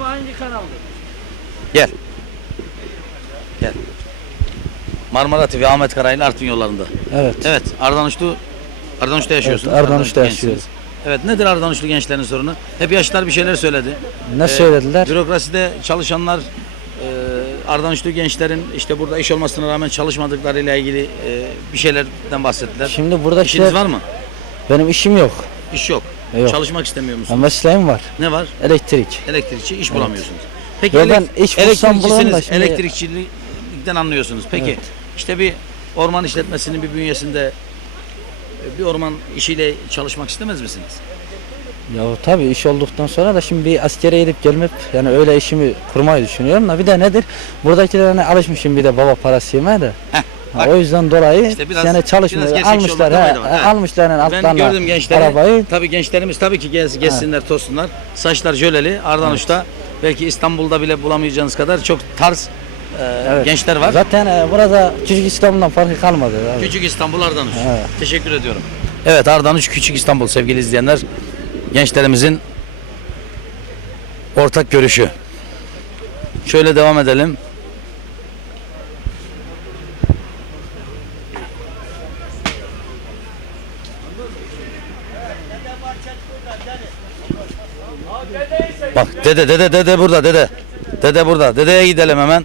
Bu hangi kanaldı? Gel. Gel. Marmara TV Ahmet Karay'ın Artvin yollarında. Evet. Evet Ardanuşlu Ardanuş'ta yaşıyorsunuz. Evet, Ardanuş'ta Ardanuşlu yaşıyoruz. Evet nedir Ardanuşlu gençlerin sorunu? Hep yaşlılar bir şeyler söyledi. Ne Ee, söylediler? Bürokraside çalışanlar e, Ardanuşlu gençlerin işte burada iş olmasına rağmen çalışmadıklarıyla ilgili e, bir şeylerden bahsettiler. Şimdi burada İşiniz işte var mı? benim işim yok. İş yok. Yok. Çalışmak istemiyor musunuz? mesleğim var. Ne var? Elektrik. Elektrikçi iş bulamıyorsunuz. Peki Ya ben iş bulsam bulamam da elektrikçisiniz, şimdi- elektrikçilikten anlıyorsunuz. Peki Evet. işte bir orman işletmesinin bir bünyesinde e, bir orman işiyle çalışmak istemez misiniz? Ya tabii iş olduktan sonra da şimdi bir askere gidip gelmep yani öyle işimi kurmayı düşünüyorum da bir de nedir? Buradakilerine alışmışım bir de baba parası yemeye de. Heh, Ha, o yüzden dolayı İşte biraz- yani çalışmıyor. biraz Almışlar he, he, he. almışlar yani Ben altlarına gördüm gençleri. arabayı. Tabii gençlerimiz tabii ki gez, gezsinler, tozsunlar. Saçlar jöleli. Ardanuş'ta belki İstanbul'da bile bulamayacağınız kadar çok tarz e, Evet. gençler var. Zaten e, burada küçük İstanbul'dan farkı kalmadı. abi. Küçük İstanbul Ardanuş. Evet. Teşekkür ediyorum. Evet Ardanuş Küçük İstanbul sevgili izleyenler. Gençlerimizin ortak görüşü. Şöyle devam edelim. Dede dede dede burada dede. Dede burada. Dedeye gidelim hemen.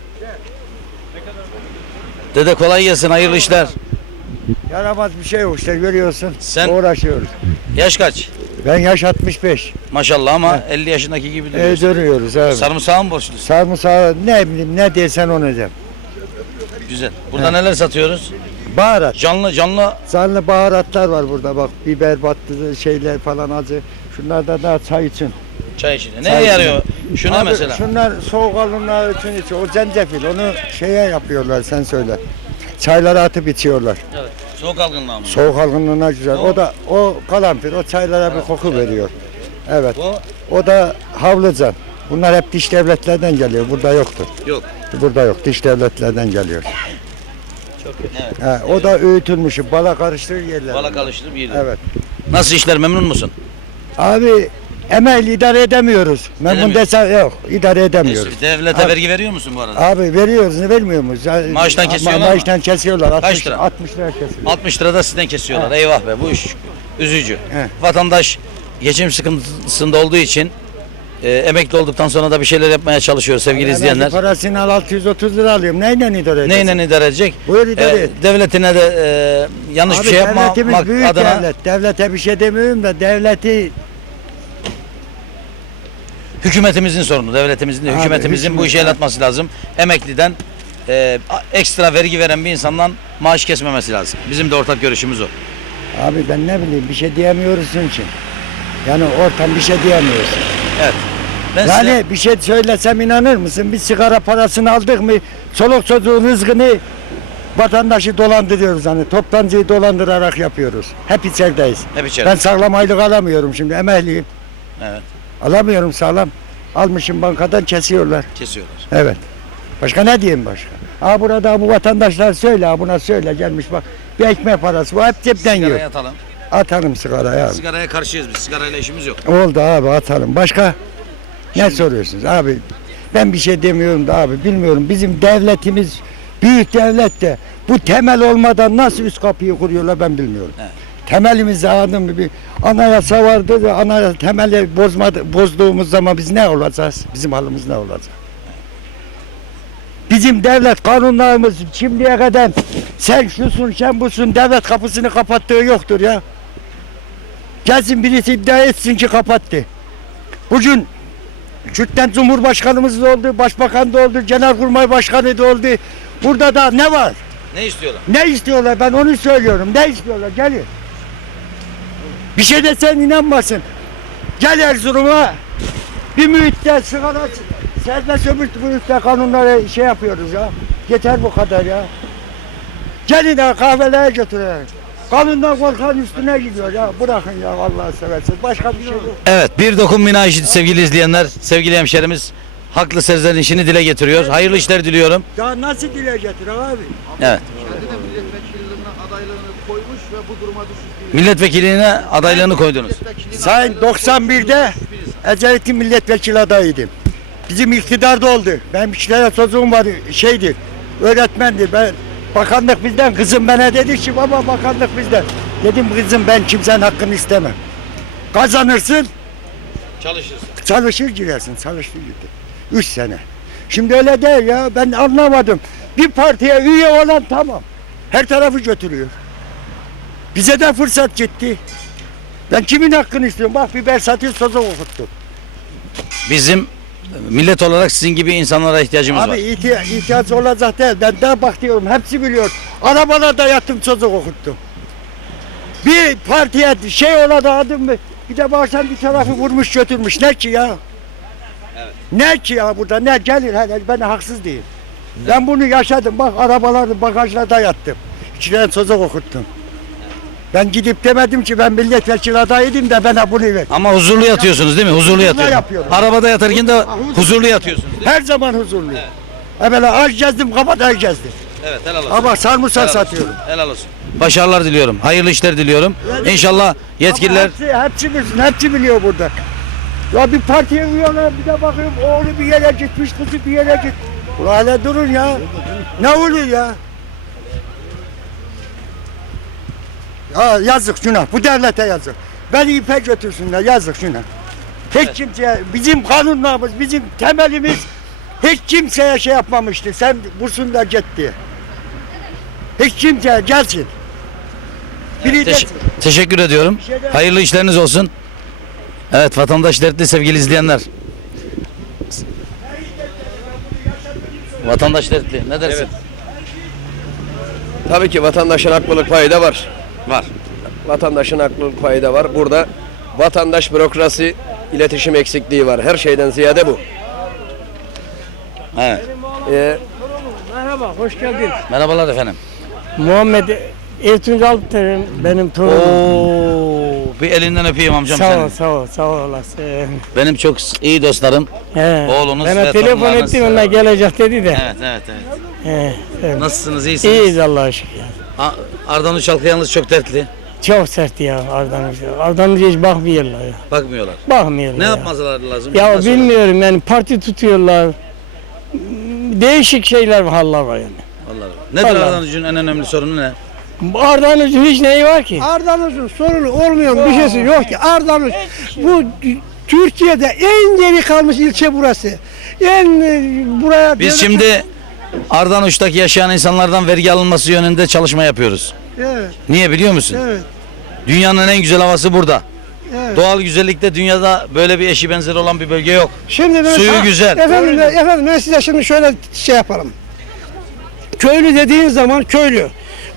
Dede kolay gelsin hayırlı işler. Yaramaz bir şey yok işte görüyorsun. Sen- Uğraşıyoruz. Yaş kaç? Ben yaş 65. Maşallah ama 50 yaşındaki gibi E, duruyorsun. dönüyoruz abi. Sarımsağa mı borçlusun? Sarımsağı ne bileyim ne desen onu diyeceğim. Güzel. Burada neler satıyoruz? Baharat. Canlı canlı Canlı baharatlar var burada bak. Biber battı şeyler falan acı. Şunlar da daha çay için. Çay. Çay Neye içinde. yarıyor? Şuna Abi, mesela. Şunlar soğuk alımlar için içiyor. O zencefil onu şeye yapıyorlar sen söyle. Çaylara atıp içiyorlar. Evet. Soğuk algınlığı mı? Soğuk algınlığına güzel. O- O da o kalanfil o çaylara bir koku veriyor. Evet. Bu O da havlıcan. Bunlar hep diş devletlerden geliyor. Burada yoktur. yok. Burada yok. Diş devletlerden geliyor. Çok Evet. Ha, o da öğütülmüş. Bala karıştırır yerler. Bala karıştırıp yiyelim. Evet. Nasıl işler memnun musun? Abi emekli idare edemiyoruz. Memnun Edemiyor. desem yok. idare edemiyoruz. Devlete Abi- vergi veriyor musun bu arada? Abi veriyoruz ne vermiyor muyuz? Ya- Maaştan Ma- kesiyorlar mı? Maaştan kesiyorlar. 60, Kaç lira? 60 lira kesiliyor. 60 lirada sizden kesiyorlar. Eyvah be bu iş üzücü. He. Vatandaş geçim sıkıntısında olduğu için e, emekli olduktan sonra da bir şeyler yapmaya çalışıyor sevgili Emekli izleyenler. Parasını al 630 lira alıyorum. Neyle idare edeceğiz? Neyle idare edecek? Buyur idare E, et. devletine de e, yanlış Abi bir şey yapmamak devletimiz büyük adına devlet. Devlete bir şey demiyorum da devleti hükümetimizin sorunu, devletimizin Abi, hükümetimizin bu hükümet- işe el atması lazım. Emekliden e, ekstra vergi veren bir insandan maaş kesmemesi lazım. Bizim de ortak görüşümüz o. Abi ben ne bileyim bir şey diyemiyoruz onun için. Yani ortam bir şey diyemiyoruz. Evet. Ben Yani size- bir şey söylesem inanır mısın? Bir sigara parasını aldık mı çoluk çocuğun rızkını vatandaşı dolandırıyoruz hani toptancıyı dolandırarak yapıyoruz. Hep içerideyiz. hep içeride. Ben sağlam aylık alamıyorum şimdi emekliyim. Evet. Alamıyorum sağlam. Almışım bankadan kesiyorlar. Kesiyorlar. Evet. Başka ne diyeyim başka? Ha burada bu vatandaşlar söyle ha buna söyle gelmiş bak. Bir ekmek parası bu hep cepten yiyor. Atalım. Atalım sigarayı abi. Sigaraya karşıyız biz. Sigarayla işimiz yok. Oldu abi atalım. Başka ne soruyorsunuz abi? Ben bir şey demiyorum da abi bilmiyorum. Bizim devletimiz büyük devlet de bu temel olmadan nasıl üst kapıyı kuruyorlar ben bilmiyorum. Evet. Temelimizi anladın mı? Bir anayasa vardı da anayasa temeli bozmadı, bozduğumuz zaman biz ne olacağız? Bizim halimiz ne olacak? Bizim devlet kanunlarımız şimdiye kadar sen şusun sen busun devlet kapısını kapattığı yoktur ya. Gelsin birisi iddia etsin ki kapattı. Bugün Kürt'ten Cumhurbaşkanımız da oldu, Başbakan da oldu, Genelkurmay Başkanı da oldu. Burada da ne var? Ne istiyorlar? Ne istiyorlar? Ben onu söylüyorum. Ne istiyorlar? Gelin. Bir şey de sen inanmasın. Gel Erzurum'a. Bir mühitte sigara serbest ömür mühitte kanunları şey yapıyoruz ya. Yeter bu kadar ya. Gelin ha kahvelere götürelim. Kanundan korkan üstüne gidiyor ya. Bırakın ya Allah'ı seversiniz. Başka bir şey yok. Evet bir dokun işi sevgili izleyenler, sevgili hemşerimiz haklı serzenişini dile getiriyor. Hayırlı işler diliyorum. Daha nasıl dile getir abi? Evet. Kendi de milletvekilliğine adaylığını koymuş ve bu duruma düşürdüğü Milletvekilliğine adaylığını koydunuz. Sayın 91'de Ecevit'in milletvekili adayıydım. bizim iktidarda oldu. Benim tane çocuğum var şeydir. Öğretmendi. Ben bakanlık bizden kızım bana dedi ki baba bakanlık bizden. Dedim kızım ben kimsenin hakkını istemem. Kazanırsın Çalışırsın. çalışır girersin. Çalıştı gitti. Üç sene. Şimdi öyle değil ya. Ben anlamadım. Bir partiye üye olan tamam. Her tarafı götürüyor. Bize de fırsat gitti. Ben kimin hakkını istiyorum? Bak bir Bersat'ın sözü okuttum. Bizim millet olarak sizin gibi insanlara ihtiyacımız Abi var. ihtiya- ihtiyaç olacak değil. Ben de bak diyorum. Hepsi biliyor. Arabalarda yattım çocuk okuttum. Bir partiye şey olan adım mı? Bir de bazen bir tarafı vurmuş götürmüş. Ne ki ya? Ne ki ya burada? Ne gelir? Hele ben haksız değil. Ben bunu yaşadım. Bak arabaların bagajlarda yattım. İçinden çocuk okuttum. Ben gidip demedim ki ben milletvekili adayıydım da bana bunu ver. Ama huzurlu yatıyorsunuz değil mi? Huzurlu yatıyorsunuz. yapıyorum. Arabada yatarken de huzurlu yatıyorsunuz. değil mi? Her zaman huzurlu. Evvela aç gezdim, kabadayı gezdim. Evet helal olsun. Ama sarımsak Helal olsun. satıyorum. Helal olsun. Başarılar diliyorum. Hayırlı işler diliyorum. İnşallah yetkililer Ama hepsi, hepsi bilsin, hepsi biliyor burada. Ya bir partiye uyuyorlar, bir de bakıyorum oğlu bir yere gitmiş, kızı bir yere git. Ulan hele durun ya. Ne oluyor ya? Ya yazık şuna, bu devlete yazık. Beni ipe götürsünler, yazık şuna. Hiç kimseye, bizim kanunlarımız, bizim temelimiz hiç kimseye şey yapmamıştı. Sen bursun da git diye. Hiç kimseye gelsin. Biri Teş- teşekkür ediyorum. Hayırlı işleriniz olsun. Evet vatandaş dertli sevgili izleyenler. Vatandaş dertli. Ne dersin? Tabii ki vatandaşın haklılık payı da var. Var. Vatandaşın haklılık payı da var. Burada vatandaş bürokrasi, iletişim eksikliği var. Her şeyden ziyade bu. Evet. Ee, Merhaba, hoş geldin. Merhabalar efendim. Muhammed Ertuğrul Alpterim benim torunum. Oo, bir elinden öpeyim amcam Sağ ol, senin. sağ ol, sağ olasın. Benim çok iyi dostlarım. He. Oğlunuz Bana ve telefon torunlarınız. ettim, onlar gelecek dedi de. Evet evet evet. He, evet. Nasılsınız? iyisiniz? İyiyiz Allah'a şükür. A- Ardan Uçalkı yalnız çok dertli. Çok sert ya. Ardan Hoca hiç bakmıyorlar ya. Bakmıyorlar. Bakmıyorlar Ne ya. yapmaları lazım? Ya Nasıl olur? bilmiyorum yani parti tutuyorlar. Değişik şeyler haller var yani. Vallahi. Nedir Vallahi. Ardan Uç'un en önemli sorunu ne? Ardan Hoca'nın hiç neyi var ki? Ardanuz'un sorunu olmayan bir şeysi yok ki. Ardanuz bu Türkiye'de en geri kalmış ilçe burası. En e, buraya Biz şimdi Ardan Uç'taki yaşayan insanlardan vergi alınması yönünde çalışma yapıyoruz. Evet, Niye biliyor musun? evet, Dünyanın en güzel havası burada. evet. Doğal güzellikte dünyada böyle bir eşi benzeri olan bir bölge yok. Şimdi ben Suyu güzel. Efendim, efendim ben size şimdi şöyle şey yapalım. Köylü dediğin zaman köylü.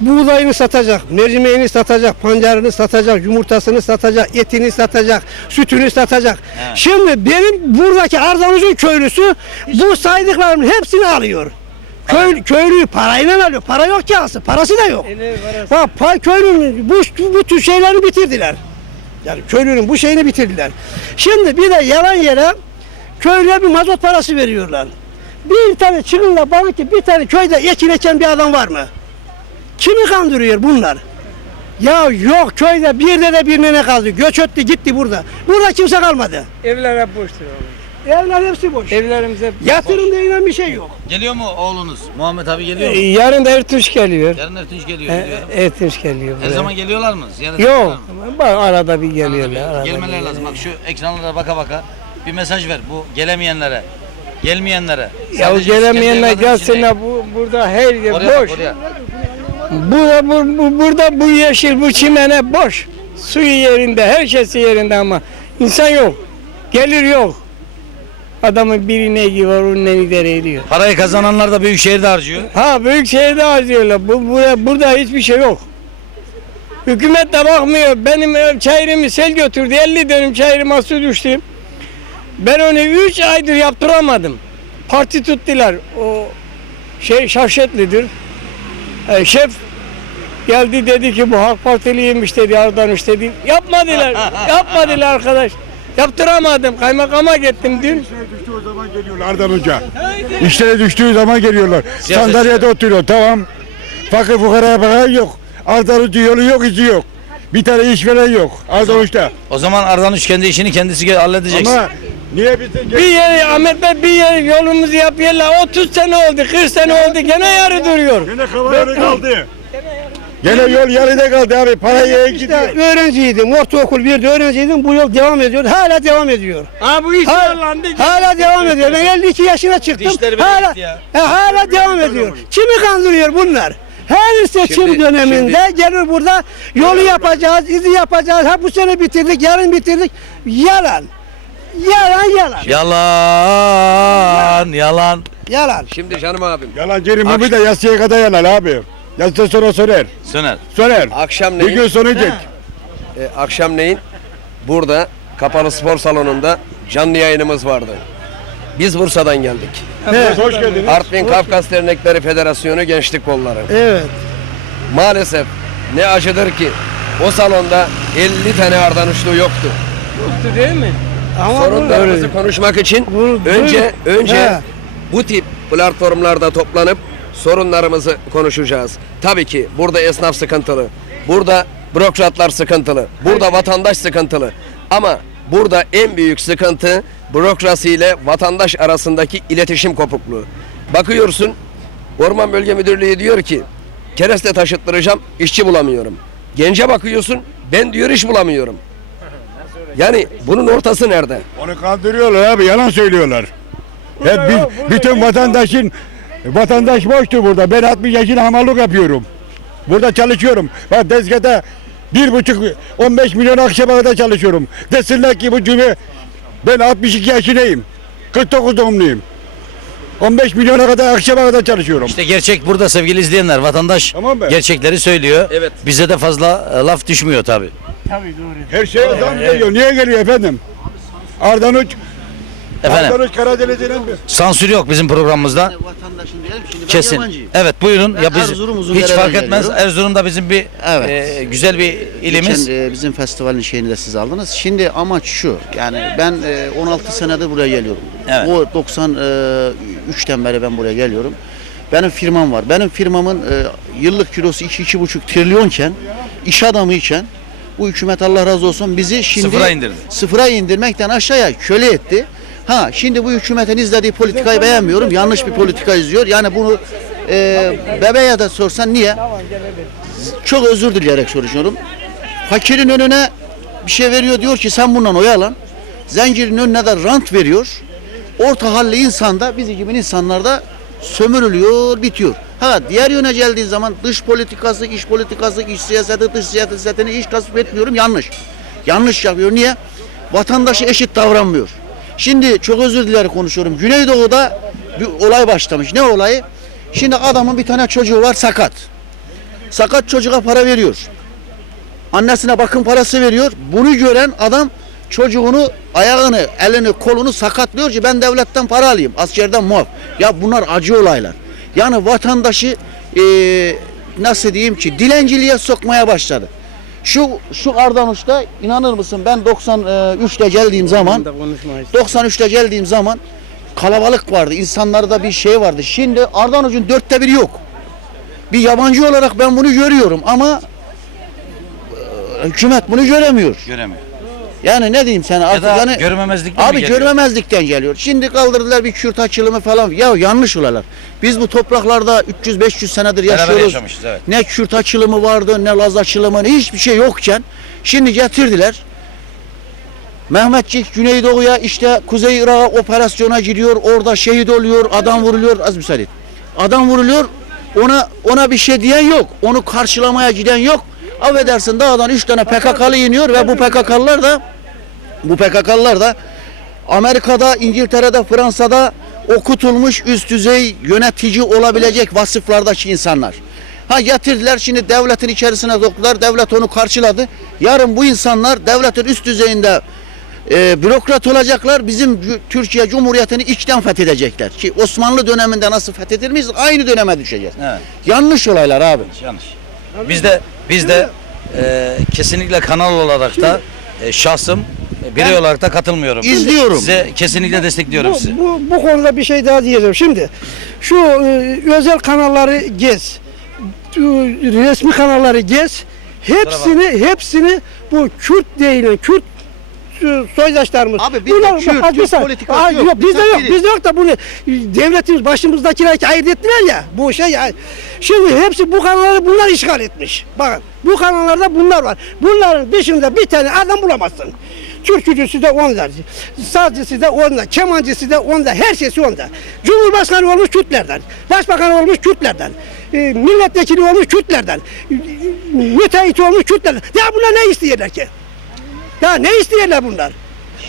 Buğdayını satacak, mercimeğini satacak, pancarını satacak, yumurtasını satacak, etini satacak, sütünü satacak. Şimdi benim buradaki Ardanuz'un köylüsü bu saydıklarımın hepsini alıyor. Köy, köylü parayla alıyor. Para yok ki alsın. Parası da yok. Bak pa, köylünün bu, bu tür şeyleri bitirdiler. Yani köylünün bu şeyini bitirdiler. Şimdi bir de yalan yere köylüye bir mazot parası veriyorlar. Bir tane çıkın da bana ki bir tane köyde ekin eken bir adam var mı? Kimi kandırıyor bunlar? Ya yok köyde bir de bir nene kaldı. Göç öttü gitti burada. Burada kimse kalmadı. Evler hep boştur oğlum. Evler hepsi boş. Evlerimiz hep Yatırım denilen bir şey yok. Geliyor mu oğlunuz? Muhammed abi geliyor mu? Ee, Yarın da Ertuğrul geliyor. Yarın Ertunç geliyor. Geliyor. Ertuğrul geliyor. Her buraya. zaman geliyorlar mı? Ziyaret ediyorlar Yok. mı? Bak arada bir Arada geliyorlar. bir arada Gelmeler bir lazım. Bak şu ekranlara baka baka bir mesaj ver. Bu gelemeyenlere, gelmeyenlere. Ya Sadece gelemeyenler kendi evladının için gelsinler bu burada her yer. Oraya boş. oraya. Burada bu, bu- burada bu yeşil bu çimene boş. Suyu yerinde, her şeysi yerinde ama insan yok. Gelir yok. Adamın bir ineği var, onun idare ediyor. Parayı kazananlar da büyük şehirde harcıyor. Ha büyük şehirde harcıyorlar. Bu, burada, burada hiçbir şey yok. Hükümet de bakmıyor. Benim çayırımı sel götürdü. 50 dönüm çayırıma su düştü. Ben onu 3 aydır yaptıramadım. Parti tuttular. O şey Şavşetlidir. E, şef geldi dedi ki bu Halk Partiliymiş dedi Ardanuş dedi. Yapmadılar. yapmadılar arkadaş. Yaptıramadım. Kaymakama gittim dün. düştüğü zaman geliyorlar Ardan Hoca. İşlere düştüğü zaman geliyorlar. Sandalyede oturuyor tamam. Fakir fukaraya bakan yok. Ardan Hoca yolu yok izi yok. Bir tane işveren yok Ardan Hoca. O zaman Ardan Uç kendi işini kendisi ge- halledeceksin. Ama Niye bizi Bir yer Ahmet Bey bir yer yolumuzu yapıyorlar. 30 sene oldu, 40 sene oldu gene yarı duruyor. Gene kafaları kaldı. Gene yol yarıda kaldı abi. Parayı İşte gidiyor. öğrenciydim, ortaokul birde öğrenciydim. Bu yol devam ediyor. Hala devam ediyor. Ha bu iş Hala, hala devam ediyor. Ben 52 yaşına çıktım. Hala, ya. e, hala devam ediyor. Kimi kandırıyor bunlar? Her seçim Şimdi- döneminde gelir burada yolu yapacağız, izi yapacağız. Ha bu sene bitirdik, yarın bitirdik. Yalan. Yalan yalan. Yalan, yalan. Yalan. Şimdi canım abim. Yalancının mumu da yasaya kadar yanar abi. Yasa sonra söner. Söner. Söner. Bir Akşamleyin, gün sönecek. e, akşamleyin burada kapalı spor salonunda canlı yayınımız vardı. Biz Bursa'dan geldik. Evet. Hoş geldiniz. Artvin Kafkas Dernekleri Federasyonu Gençlik Kolları. Evet. Maalesef ne acıdır ki o salonda 50 tane Ardanuşlu yoktu. Yoktu değil mi? Ama bu- Sorunlarımızı konuşmak için Bunu- önce önce He. bu tip platformlarda toplanıp sorunlarımızı konuşacağız. Tabii ki burada esnaf sıkıntılı. Burada bürokratlar sıkıntılı. Burada vatandaş sıkıntılı. Ama burada en büyük sıkıntı bürokrasi ile vatandaş arasındaki iletişim kopukluğu. Bakıyorsun Orman Bölge Müdürlüğü diyor ki kereste taşıttıracağım işçi bulamıyorum. Gence bakıyorsun ben diyor iş bulamıyorum. Yani bunun ortası nerede? Onu kandırıyorlar abi. Yalan söylüyorlar. Hep biz, bütün vatandaşın vatandaş boştu burada. Ben 60 yaşında hamallık yapıyorum. Burada çalışıyorum. Bak tezgahta bir buçuk 15 milyon akşama kadar çalışıyorum. Desinler ki bu cümle ben 62 yaşındayım. 49 doğumluyum. 15 milyona kadar akşama kadar çalışıyorum. İşte gerçek burada sevgili izleyenler. Vatandaş Tamam mı? gerçekleri söylüyor. Evet. Bize de fazla e, laf düşmüyor tabi. Her şeye zam geliyor. Niye geliyor efendim? Ardanuç, Efendim Ardanuç Karadeniz'in sansür yok bizim programımızda. Vatandaşın diyelim şimdi ben Kesin. yabancıyım. Evet buyurun. Ben ya biz Erzurum hiç fark etmez. geliyorum. Erzurum'da bizim bir Evet. e, güzel bir ilimiz. Geçen e, bizim festivalin şeyini de siz aldınız. Şimdi amaç şu. Yani ben e, 16 senedir buraya geliyorum. Evet. O 93'ten beri ben buraya geliyorum. Benim firmam var. Benim firmamın e, yıllık kilosu 2-2,5 trilyonken iş adamıyken bu hükümet Allah razı olsun bizi şimdi Sıfıra indirdi. Sıfıra indirmekten aşağıya köle etti. Ha şimdi bu hükümetin izlediği politikayı beğenmiyorum. Yanlış bir politika izliyor. Yani bunu e, bebeğe de sorsan niye? Çok özür dileyerek soruyorum. Fakirin önüne bir şey veriyor diyor ki sen bundan oy alan. Zencirin önüne de rant veriyor. Orta halli insan da bizi gibi insanlar da sömürülüyor, bitiyor. Ha diğer yöne geldiği zaman dış politikası, iç politikası, iç siyaseti, dış siyasetini hiç tasvip etmiyorum. Yanlış. Yanlış yapıyor. Niye? Vatandaşı eşit davranmıyor. Şimdi çok özür dileyerek konuşuyorum. Güneydoğu'da bir olay başlamış. Ne olayı? Şimdi adamın bir tane çocuğu var sakat. Sakat çocuğa para veriyor. Annesine bakım parası veriyor. Bunu gören adam çocuğunu, ayağını, elini, kolunu sakatlıyor ki ben devletten para alayım. Askerden muaf. Ya bunlar acı olaylar. Yani vatandaşı eee, nasıl diyeyim ki dilenciliğe sokmaya başladı. Şu şu Ardanuş'ta inanır mısın ben 93'te geldiğim zaman 93'te geldiğim zaman kalabalık vardı. İnsanlarda bir şey vardı. Şimdi Ardanuç'un dörtte biri yok. Bir yabancı olarak ben bunu görüyorum ama e, hükümet bunu göremiyor. Göremiyor. Yani ne diyeyim sana Ya artık da yani görmemezlikten mi abi geliyor? görmemezlikten geliyor. Şimdi kaldırdılar bir Kürt açılımı falan. Ya yanlış olaylar. Biz bu topraklarda 300-500 senedir Beraber yaşıyoruz. yaşamışız evet. Ne Kürt açılımı vardı, ne Laz açılımı, hiçbir şey yokken şimdi getirdiler. Mehmetçik Güneydoğu'ya işte Kuzey Irak'a operasyona giriyor. Orada şehit oluyor, adam vuruluyor. Az müsaade et. Adam vuruluyor. Ona ona bir şey diyen yok. Onu karşılamaya giden yok. Affedersin dağdan 3 tane PKK'lı iniyor ve bu PKK'lılar da bu PKK'lılar da Amerika'da, İngiltere'de, Fransa'da okutulmuş üst düzey yönetici olabilecek vasıflardaki insanlar. Ha getirdiler şimdi devletin içerisine soktular. Devlet onu karşıladı. Yarın bu insanlar devletin üst düzeyinde e, bürokrat olacaklar. Bizim Türkiye Cumhuriyeti'ni içten fethedecekler. Ki Osmanlı döneminde nasıl fethedilmiş aynı döneme düşeceğiz. Evet. Yanlış olaylar abi. Yanlış. Biz de biz de e, kesinlikle kanal olarak da e, şahsım e, birey olarak da katılmıyorum. İzliyorum. Size kesinlikle destekliyorum Bu, sizi. bu, bu konuda bir şey daha diyeceğim. Şimdi şu e, özel kanalları gez. Şu resmi kanalları gez. Hepsini hepsini bu Kürt denilen Kürt e, soydaşlarımız. Abi bizde Bunlar- Kürt, bak, saniye. politikası Aa, yok. Biz Bizde yok. Bizde yok da bunu devletimiz başımızdakiler ki ayırt ettiler ya. Bu şey ya. Şimdi hepsi bu kanalları bunlar işgal etmiş. Bakın bu kanallarda bunlar var. Bunların dışında bir tane adam bulamazsın. Türkücüsü de onda, sazcısı da onda, kemancısı da onda, her şeysi onda. Cumhurbaşkanı olmuş Kürtlerden, başbakan olmuş Kürtlerden, e, milletvekili olmuş Kürtlerden, e, müteahhit olmuş Kürtlerden. Ya bunlar ne istiyorlar ki? Ya ne istiyorlar bunlar?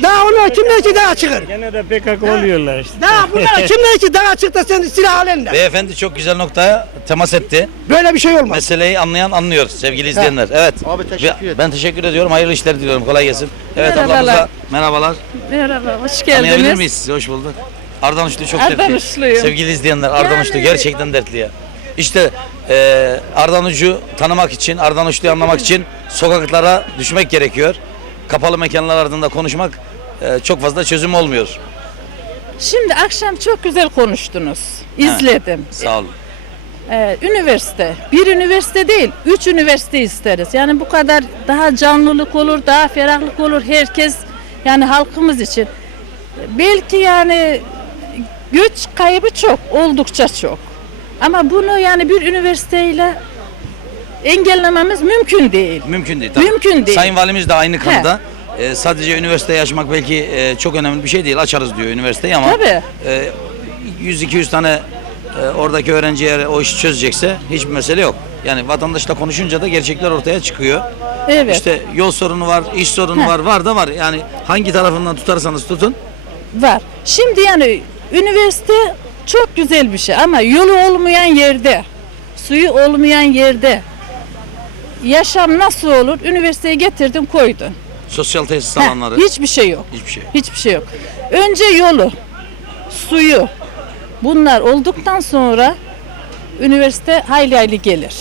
Daha onlar kimler ki daha çıkır? Gene de PKK oluyorlar işte. Daha bunlar kimler ki daha çık da sen silah alenler? Beyefendi çok güzel noktaya temas etti. Böyle bir şey olmaz. Meseleyi anlayan anlıyor sevgili izleyenler. Evet. Abi teşekkür ederim. Ben teşekkür ediyorum. Hayırlı işler diliyorum. Kolay gelsin. Evet Merhabalar. ablamıza merhabalar. Merhaba, hoş Tanıyabilir geldiniz. miyiz sizi? Hoş bulduk. Ardan Uçlu çok dertli. Uçlu'yum. Sevgili izleyenler Ardan Uçlu gerçekten dertli ya. İşte e, Ardan Uç'u tanımak için, Ardan Uçlu'yu anlamak için sokaklara düşmek gerekiyor. Kapalı mekanlar ardında konuşmak e, çok fazla çözüm olmuyor. Şimdi akşam çok güzel konuştunuz. İzledim. Sağ olun. Ee, üniversite. Bir üniversite değil, üç üniversite isteriz. Yani bu kadar daha canlılık olur, daha ferahlık olur. Herkes yani halkımız için. Belki yani göç kaybı çok, oldukça çok. Ama bunu yani bir üniversiteyle engellememiz mümkün değil. Mümkün değil. tabii. Mümkün değil. Sayın Valimiz de aynı kanıda. E, sadece üniversiteye yaşamak belki e, çok önemli bir şey değil. Açarız diyor üniversiteyi ama Tabii. e, 100-200 tane e, oradaki öğrenci eğer o işi çözecekse hiçbir mesele yok. Yani vatandaşla konuşunca da gerçekler ortaya çıkıyor. Evet. İşte yol sorunu var, iş sorunu Heh. var, var da var. Yani hangi tarafından tutarsanız tutun. Var. Şimdi yani üniversite çok güzel bir şey ama yolu olmayan yerde, suyu olmayan yerde yaşam nasıl olur? Üniversiteye getirdin koydun. Sosyal tesis alanları. hiçbir şey yok. Hiçbir şey. Hiçbir şey yok. Önce yolu, suyu bunlar olduktan sonra üniversite hayli hayli gelir.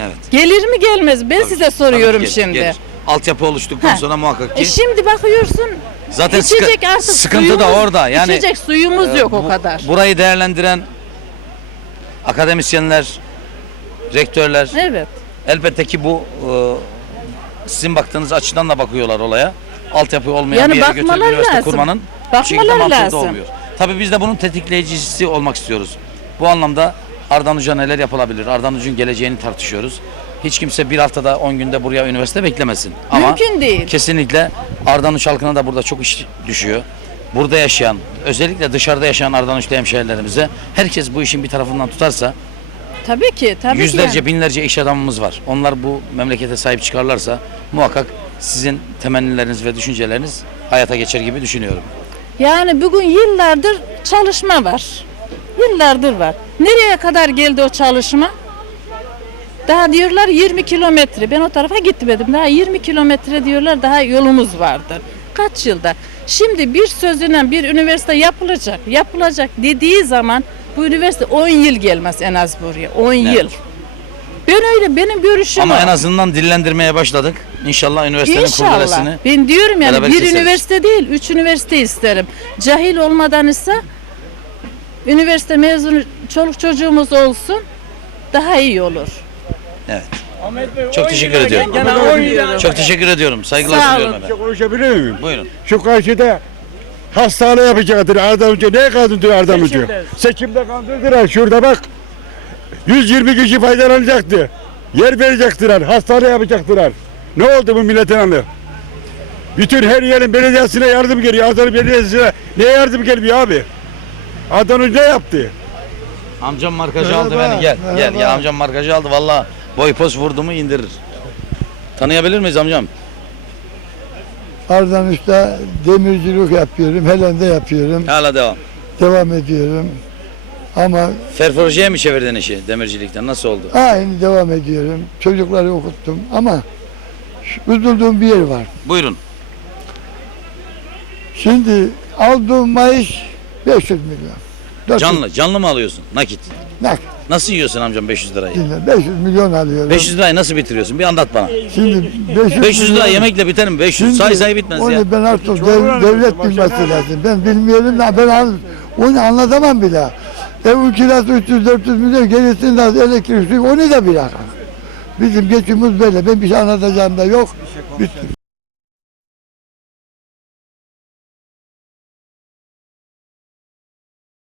Evet. Gelir mi gelmez? Ben size soruyorum Tabii ki, şimdi. gelir. Altyapı oluştuktan Ha. sonra muhakkak ki. E şimdi bakıyorsun Zaten sıkı- içecek artık sıkıntı da suyumuz- orada. Yani içecek suyumuz Ee, yok o bu- kadar. Burayı değerlendiren akademisyenler, rektörler Evet. Elbette ki bu e, sizin baktığınız açıdan da bakıyorlar olaya. Altyapı olmayan Yani bir yere götürüp bakmaları üniversite lazım. kurmanın bu şekilde Bakmaları mantığı da lazım. olmuyor. Tabii biz de bunun tetikleyicisi olmak istiyoruz. Bu anlamda Ardan Uç'a neler yapılabilir? Ardan Uç'un geleceğini tartışıyoruz. Hiç kimse bir haftada 10 günde buraya üniversite beklemesin. Ama Mümkün değil. Kesinlikle Ardanuç halkına da burada çok iş düşüyor. Burada yaşayan, özellikle dışarıda yaşayan Ardanuçlu hemşehrilerimize herkes bu işin bir tarafından tutarsa Tabii ki, tabii yüzlerce, ki. yani. binlerce iş adamımız var. Onlar bu memlekete sahip çıkarlarsa muhakkak sizin temennileriniz ve düşünceleriniz hayata geçer gibi düşünüyorum. Yani bugün yıllardır çalışma var. Yıllardır var. Nereye kadar geldi o çalışma? Daha diyorlar 20 kilometre. Ben o tarafa gitmedim. Daha 20 kilometre diyorlar daha yolumuz vardır. Kaç yılda? Şimdi bir sözüyle bir üniversite yapılacak, yapılacak dediği zaman bu üniversite 10 yıl gelmez en az buraya. 10 yıl. Ben öyle benim görüşüm Ama o. en azından dillendirmeye başladık. İnşallah üniversitenin İnşallah. kurdelesini Ben diyorum yani bir keseriz. üniversite değil, üç üniversite isterim. Cahil olmadan ise üniversite mezunu çoluk çocuğumuz olsun daha iyi olur. Evet. Ahmet Bey, Çok teşekkür ediyorum. Çok teşekkür ediyorum. Saygılar Sağ sunuyorum olun. efendim. Konuşabilir miyim? Buyurun. Şu karşıda hastane yapacaktır Ardavucu. Ne kandırdı Ardavucu? Seçimde. Seçimde kandırdılar. Şurada bak. 120 kişi faydalanacaktı. Yer verecektiler. Hastane yapacaktılar. Ne oldu bu milletin anı? Bütün her yerin belediyesine yardım geliyor. Adana Belediyesi'ne ne yardım gelmiyor abi? Adana ne yaptı? Amcam markacı aldı beni gel. Gel ya amcam markacı aldı valla boy pos vurdu mu indirir. Tanıyabilir miyiz amcam? Ardanuş'ta demircilik yapıyorum, Helen'de yapıyorum, Hala devam. devam ediyorum. Ama Ferforjiye mi çevirdin işi demircilikten nasıl oldu? aynı devam ediyorum. Çocukları okuttum ama şu- üzüldüğüm bir yer var. Buyurun. Şimdi aldığım maaş 500 milyon. 400 Canlı canlı mı alıyorsun? Nakit. Nak, Nasıl yiyorsun amcam 500 lirayı? dinle, 500 milyon alıyorum. 500 lirayı nasıl bitiriyorsun? Bir anlat bana. Şimdi 500, 500 lira milyon- yemekle biter mi? 500 Şimdi say say bitmez onu ya. ben artık dev- devlet bilmesi lazım. Ben bilmiyorum da ben an- onu anlatamam bile. Evin kirası 300-400 milyon gerisini de elektrik suyu onu da bile. Bizim geçimimiz böyle. Ben bir şey anlatacağım da yok. Bitti.